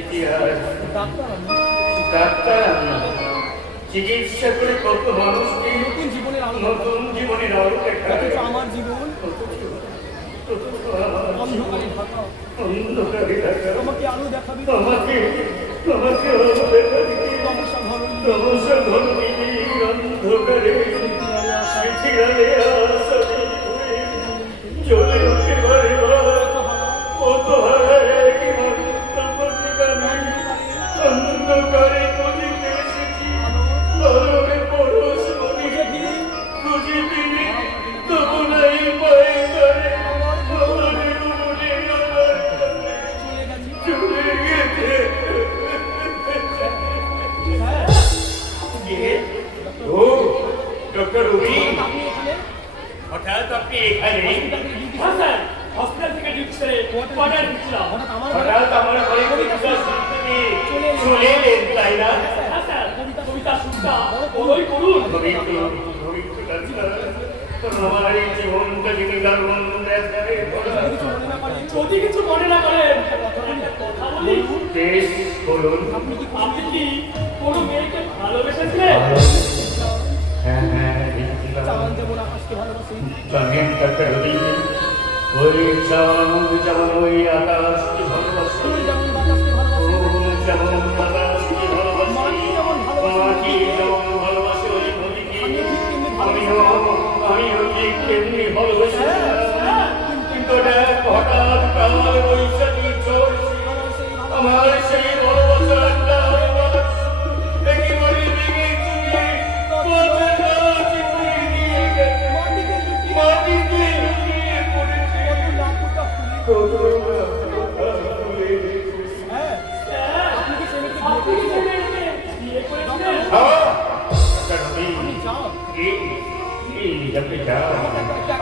ইতিহাস ডাক্তার চিকিৎসা করে কত মানুষকে নতুন জীবনের আলো দেখায়। আমার জীবন অন্ধকারে ঢাকা। আমাকে আলো দেখাবি, আমাকে আমাকে আলো দেখাবি। তমসা ধরণী তমসা ধরণী অন্ধকারে চিঠিরালে আসামি হয়ে চলে উঠতে পারে কত হারায় কি অন্ধকারে নদীতে এসেছি আলোরে পরশ মনে খুঁজে ফিরে তবু নাই পায়ে ধরে আমাদের মনে আমার চলে গেছে। ও ডক্টর রবি, হঠাৎ আপনি এখানে? স্যার, হসপিটাল থেকে ডিউটি সেরে কোয়ার্টার ঢুকছিলাম। হঠাৎ আমার ঘরে কবিতা শুনতে পেয়ে চলে এলেন, তাই না? হ্যাঁ স্যার, কবিতা শুনতা বড়ই করুন। আমার এই জীবনটা যিনি দারুণ দেখায় যদি কিছু মনে না করেন কথা বলি। বেশ বলুন। আপনি কি কোনো মেয়েকে ভালোবেসেছিলেন? হ্যাঁ জানেন ডাক্তার রবি, ওই চাঁদ যেমন ওই আকাশকে ভালোবাসে, ফুল যেমন আকাশকে ভালোবাসে, মাটি যেমন ভালোবাসে ওই নদীকে, আমিও ঠিক তেমনি ভালোবাসি। কিন্তু দেখ হঠাৎ কাল বৈশাখী ঝড় আমার সেই ভালোবাসাটা একেবারে ভেঙে চুরে কত গাছ উড়ে দিয়ে গেছে, মাটিতে লুটিয়ে পড়েছে, কত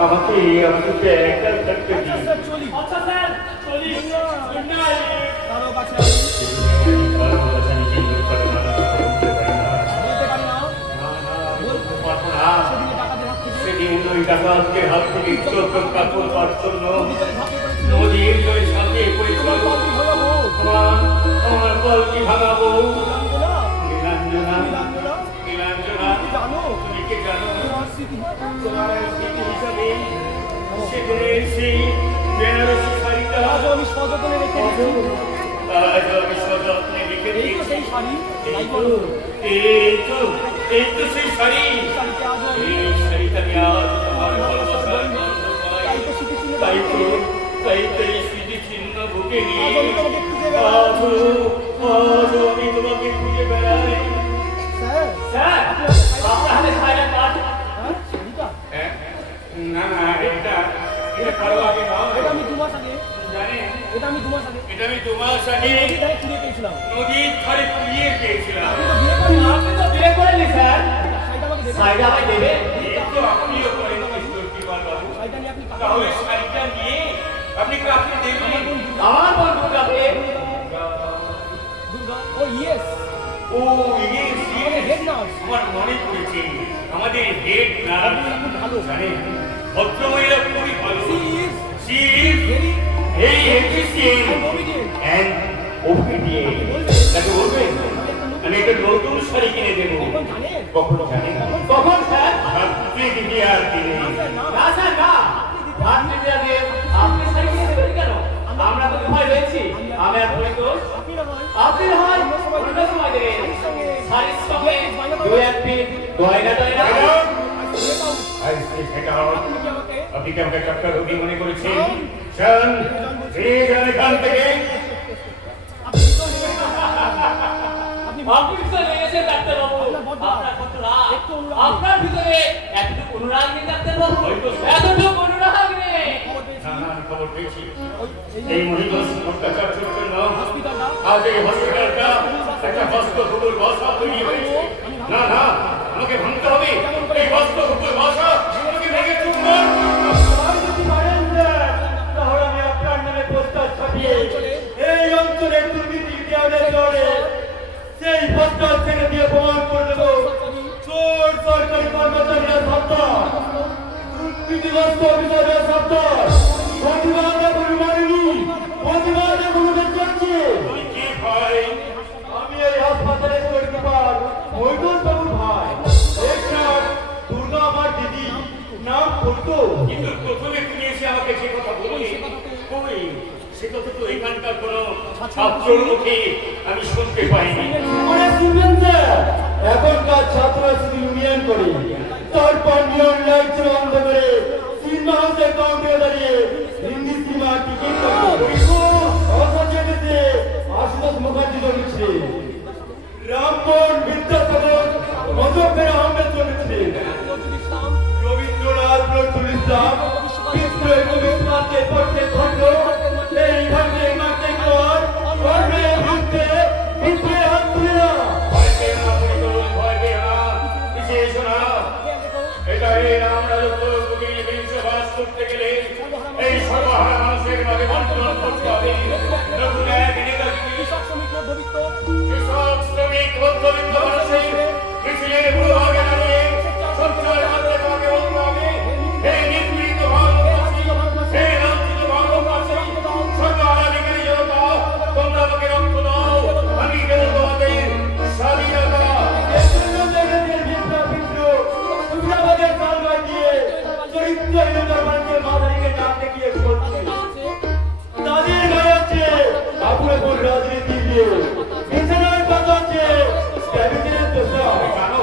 আমাকে একা থাকতে দিন। আচ্ছা স্যার, চলি। Good night. ভালোবাসা নিজে করে মানুষ করতে পারে না। সেদিন ওই ডাকাতদের হাত থেকে চোখ কাপড় পাওয়ার জন্য নদীর জলে সাথে পড়েছিল আমার বলকে ভাঙাবো। নীলাঞ্জনা, নীলাঞ্জনা, তুমি কি জানো তোমার স্মৃতি হিসাবে সেদিনের সেই বেনারসি শাড়িটা আজ আমি সযত্নে রেখে দিয়েছি। আজ আমি সযত্নে রেখে এই তো দিয়েছি। সেই শাড়ি, তাই এই বলো। তো সেই শাড়ি, শাড়িটা আজ আমি এই শাড়িটা নিয়ে আজ তোমার ভালোবাসার গন্ধ পাই। তাই তো স্মৃতি চিহ্ন তাই তো এই স্মৃতি চিহ্ন বুকে নিয়ে আজ আমি তোমাকে খুঁজে বেড়াই। আজ আমি তোমাকে খুঁজে বেড়াই। স্যার, স্যার, আপনার হাতে ছায়া কাজ। হ্যাঁ, শাড়িটা? না না, এটা কারো আগে নয়। এটা আমি 2 মাস আগে, জানেন, এটা আমি 2 মাস আগে এটা আমি 2 মাস আগে নদীর ধারে কুড়িয়ে পেয়েছিলাম। নদীর ধারে কুড়িয়ে পেয়েছিলাম। আপনি তো বিয়ে করেন না? আপনি তো বিয়ে করেননি স্যার। শাড়িটা আমাকে দেবেন? শাড়িটা আমায় দেবেন? এই তো আপনিও করেন কৃষ্ণকিমার বাবু। শাড়িটা নিয়ে আপনি কাকে তাহলে দেবেন? শাড়িটা নিয়ে আপনি কাকে দেবেন? আমার বন্ধু কাকে? দুর্গা। ও ইয়েস, ও ইয়েস, আমাদের হেড নার্স। আমার মনে পড়েছে, আমাদের হেড নার্স। খুব ভালো। জানেন, ভদ্রমহিলা খুবই ভালো। She is She is very very efficient and obedient. and obedient. তাকে বলবেন আমি একটা নতুন শাড়ি কিনে দেবো। কখন জানেন? কখন জানেন? কখন স্যার? রাত্রি দিদি আর দিনে। না স্যার, না। না স্যার, না। আপনি যাবে, আপনি শাড়ি কিনে দেবেন কেন? আমরা তো ভয় রয়েছি। আমি আর বলি তো, আপনি না হয় আপনি না হয় অন্য সময় দেবেন। শাড়ির সঙ্গে 2-1 পিস গয়না টয়না। I say get out. আপনি কি আমাকে আপনি কি আমাকে ডাক্তার রোগী মনে করেছেন? শোন, এই যান এখান থেকে। আপনি তো নেবেন না। আপনি আপনি ভিতরে লেগেছেন ডাক্তারবাবু। আপনার কত রাগ। আপনার ভিতরে এতটুকু অনুরাগ নেই ডাক্তারবাবু। এতটুকু অনুরাগ নেই। খবর পেয়েছি। না, না, খবর পেয়েছি। এই এই মহিলা অত্যাচার চলছে না। হসপিটালটা আজ এই হসপিটালটা একটা বাস্তুকুকুর বাসা তৈরি হয়েছে। না না, আমাকে ভাঙতে হবে। এই বাস্তুকুকুর বাসা আমাকে ভেঙে তুলবে। আর যদি পারেন স্যার, তাহলে আমি আপনার নামে পোস্টার ছাপিয়ে এই অঞ্চলে দুর্নীতি ইতিহাসের জন্য সেই পোস্টার ছেড়ে দিয়ে প্রমাণ করে দেবো চোর সরকারি কর্মচারীরা সাবধান, দুর্নীতিগ্রস্ত অফিসাররা সাবধান, প্রতিবাদে কোনো মানেনি, প্রতিবাদে কোনো দেখছে। তুই কি ভয় নাম বলতো কিন্তু প্রথমে তুমি এসে আমাকে যে কথা বললে কই সে কথা তো এখানকার কোনো ছাত্রর মুখে আমি শুনতে পাইনি। মনে শুনবেন স্যার, এখনকার ছাত্ররা শুধু ইউনিয়ন করে, তারপর নিয়ন লাইট বন্ধ করে সিনেমা হাউসের কাউন্টারে দাঁড়িয়ে হিন্দি সিনেমা টিকিট কাটে। অথচ এদেশে আশুতোষ মুখার্জি জন্মেছে, রামমোহন বিদ্যাসাগর, মজফর আহমেদ জন্মেছে, রবীন্দ্রনাথ, নজরুল ইসলাম, বিদ্রোহী কবি সুকান্তে পড়তে খণ্ড এই ভাঙে মাঠে ঘর গর্বে ভাঙতে বিদ্রোহে হাত তুলে না। ভয় পেও না পরিতরুণ, ভয় পেও না, পিছিয়ে এসো না। এটা এই রাম রাজত্ব কুটির বিংশ বাস করতে গেলে এই সর্বহারা মানুষের ভাগে বন্টন করতে হবে। নতুন এক নেতাজি কৃষক শ্রমিক মধ্যবিত্ত মানুষের মিছিলের পুরোভাগে দাঁড়িয়ে সচ্ছল হাতে ভাগে বলতে হবে, হে নিপীড়িত ভারতবাসী, হে লাঞ্ছিত ভারতবাসী, সর্বহারা বিকারী জনতা, তোমরা আমাকে রক্ত দাও, আমি দেব তোমাদের স্বাধীনতা। সুবিধাবাদের সালগায় দিয়ে চরিত্রহীনতার মানুষের মাদারিকে ডাকতে গিয়ে বলছে, তাদের গায়ে আছে আপুরে কোন রাজনীতি দিয়ে বিছানায় পাতা আছে ক্যাবিনেটের দোষা। জানো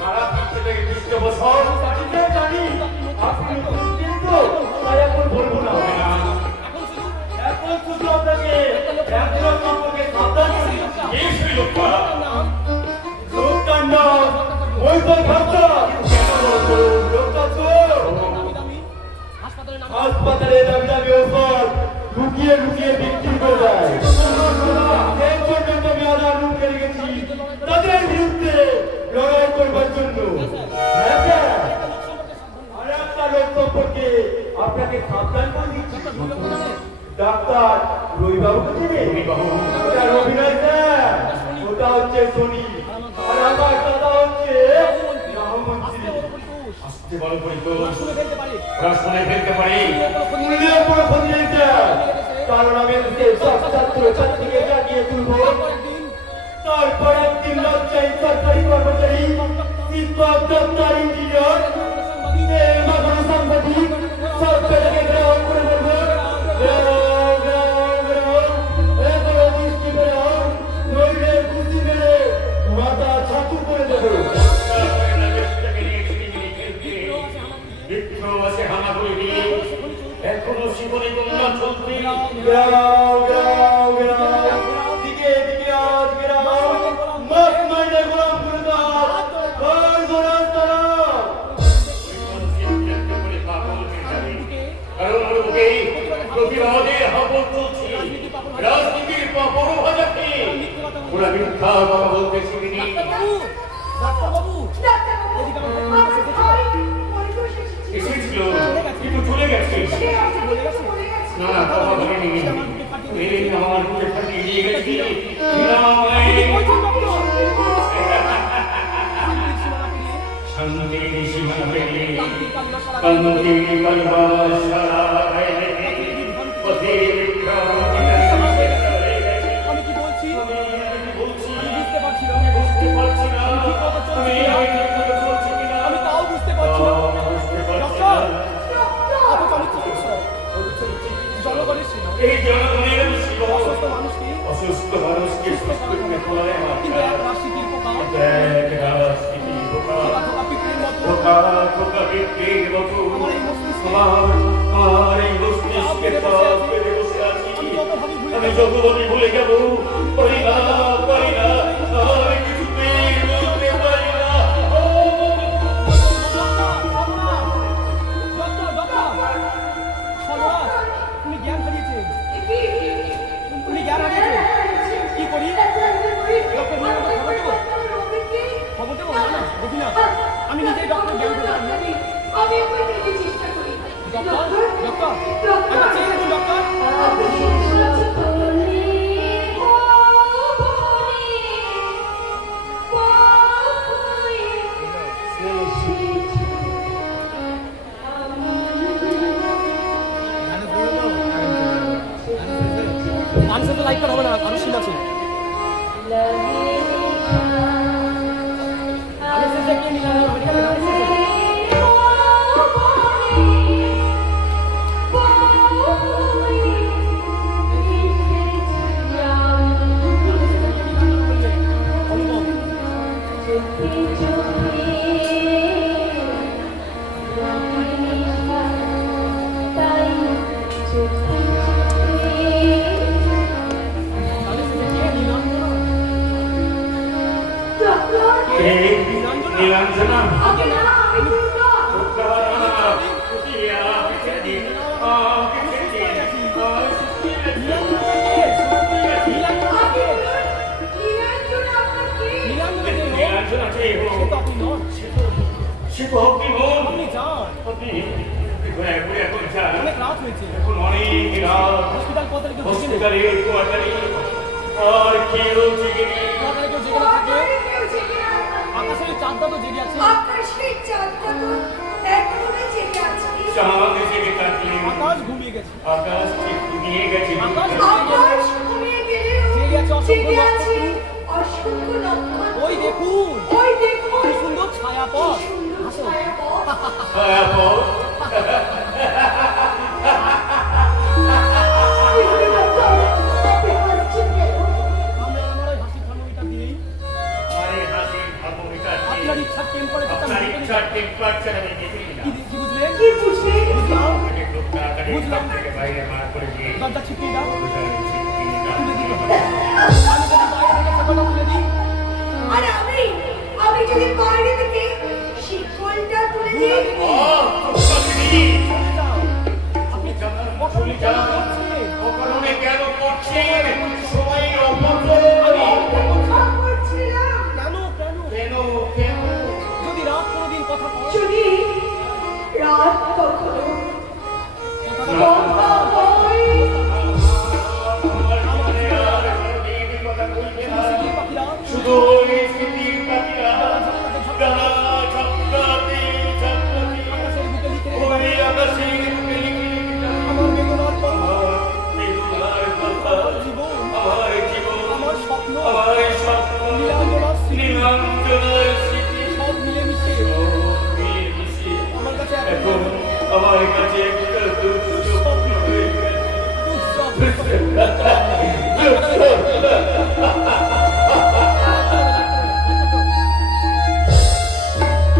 কারা পিছনে থেকে দৃষ্ট বছর সেটা জানি, আপনি বলছেন তো, তাই এখন বলবো না। এখন শুধু আপনাকে একজন সম্পর্কে সাবধান করে দিচ্ছি। এই সেই লোকটা লোকটার নাম মৈত্র ভক্তা। লোকটা চোর, হাসপাতালে দামি দামি ওষুধ লুকিয়ে লুকিয়ে বিক্রি করে দেয়। এই জন্য তো আমি আধার রুম করে গেছি তাদের বিরুদ্ধে লড়াই করবার জন্য। হ্যাঁ স্যার, আর একটা লোক সম্পর্কে আপনাকে সাবধান করে দিচ্ছি। ডাক্তার রবিবাবুকে চেনে? ওটা রবিরাজ স্যার, ওটা হচ্ছে শনি, আর আমার দাদা হচ্ছে রামমন্ত্রী। আসতে বড় পরিতোষ ওরা শুনে ফেলতে পারে। মূল্যের কোনো ক্ষতি নেই স্যার, কারণ আমি এদেশের সব ছাত্র ছাত্রীকে জাগিয়ে তুলব। তারপর একদিন লজ্জায় সরকারি কর্মচারী, শিক্ষক, ডাক্তার, ইঞ্জিনিয়ার, মাথানো সাংবাদিক সব পেটাকে গ্রহণ করে দেবো। গ্রাম গ্রাম গ্রাম এবারে দৃষ্টি বেরাও, নইলে খুশি মেরে মাথা ছাতু করে দেবো। বিপ্লবাসে হানা করে দিয়ে এখনো জীবনে তোমরা চলতে গ্রাম গ্রাম গ্রাম দিকে দিকে আজ গ্রাম মাস মাইনে গোলাম করে দাও। আর গোলাম তারা কারণ ওর বুকে প্রতিবাদের হাবল চলছে, রাজনীতির বড় ভাজাকে ওরা মিথ্যা কথা বলতে শিখিনি। এসেছিল কিন্তু চলে গেছে। না না কথা বলেনি, এই আমার বুকে ফাটিয়ে দিয়ে গেছি। শান্তির সীমানা পেলে কান্তি কালবা সারা গায়ে পথের বিভ্রান্তি আমি কি বলছি আমি বলছি আমি বুঝতে পারছি না, বুঝতে পারছি না আমি ঠিক মতো চলছে কিনা আমি তাও বুঝতে পারছি না। বুঝতে পারছি ডক্টর, না। অথচ আমি চিকিৎসক, জনগণের ছিল, এই জনগণের ছিল অসুস্থ মানুষকে অসুস্থ মানুষকে সুস্থ করে তোলায় কিন্তু এক রাশিটির পোকা দেখ রাজনীতি বোকা ঠোকা পিঁপড়ের মতো বোকা বোকা বিক্রির মতো আমার এই মস্তিষ্কে চাপ পেতে বসে আছি। আমি যতভাবে ভুলে যাব পারি না পারি না, আমি কিছুতেই বলতে পারি না। ডক্টর, ডক্টর, সর্বনাশ, উনি জ্ঞান হারিয়েছেন, উনি জ্ঞান হারিয়েছেন। কি করি? ডক্টর, নিয়ে আমাকে খবর দেবো? খবর দেবো? না না, দেখি না, আমি নিজেই ডক্টর জ্ঞান হারিয়েছি। ডক্টর, ডক্টর, একটা চেয়ে দেখুন ডক্টর। মানুষের তো লাইট হবে না, মানুষ ঠিক আছে। আমি শেষে একটু নিলাম, ঠিক আছে? নীলাঞ্জনা আগে না আমি দুর্গা আগে নীলাঞ্জনা আপনার কি সে তো আপনি বোন আপনি যান, আপনি এখন যান অনেক রাত হয়েছে, এখন অনেক রাত হসপিটাল কোয়ার্টারে কেউ জেগে নেই, হসপিটালে কোয়ার্টারে আর কেউ জেগে নেই কোয়ার্টারে কেউ জেগে না থাকে, কেউ জেগে না আকাশের চাঁদটা তো জেগে আছে, আকাশের চাঁদটা তো এখনো জেগে আছে চাঁদ জেগে থাকলে আকাশ ঘুমিয়ে গেছে, আকাশ ঠিক ঘুমিয়ে গেছে আকাশ আকাশ ঘুমিয়ে গেলেও জেগে আছে অসংখ্য জেগে আছে নক্ষত্র। অসংখ্য নক্ষত্র ওই দেখুন ওই দেখুন কি সুন্দর ছায়াপথ, কি সুন্দর আসো। ছায়াপথ। তারপর আমরা আমার ওই হাসি থার্মোমিটার দিয়েই আরে হাসির থার্মোমিটার আপনার ইচ্ছার টেম্পারেচারটা আপনার মেপে ইচ্ছার নিতে। টেম্পারেচার আমি দেখে নিলাম কি বুঝলেন? কি বুঝলেন? বুঝলাম, আমাকে খুব তাড়াতাড়ি বুঝলাম। ঘর থেকে বাইরে বার করে দিয়ে দরজা ছিপিয়ে দাও, অভিযানে ছিটকিয়ে দাও। তুলে দিল। আমি যদি বাইরে থেকে সেটা তুলে দিই, আর আমি যদি বাইরে থেকে শিকলটা তুলে দিই ও, চুপচাপি, চলে যাও। আপনি চলে যান। করছেন। অকারণে কেন করছেন? সবাই অপরে। কথা বলছিলাম কেন? যদি রাত কোনোদিন কথা কয়, যদি রাত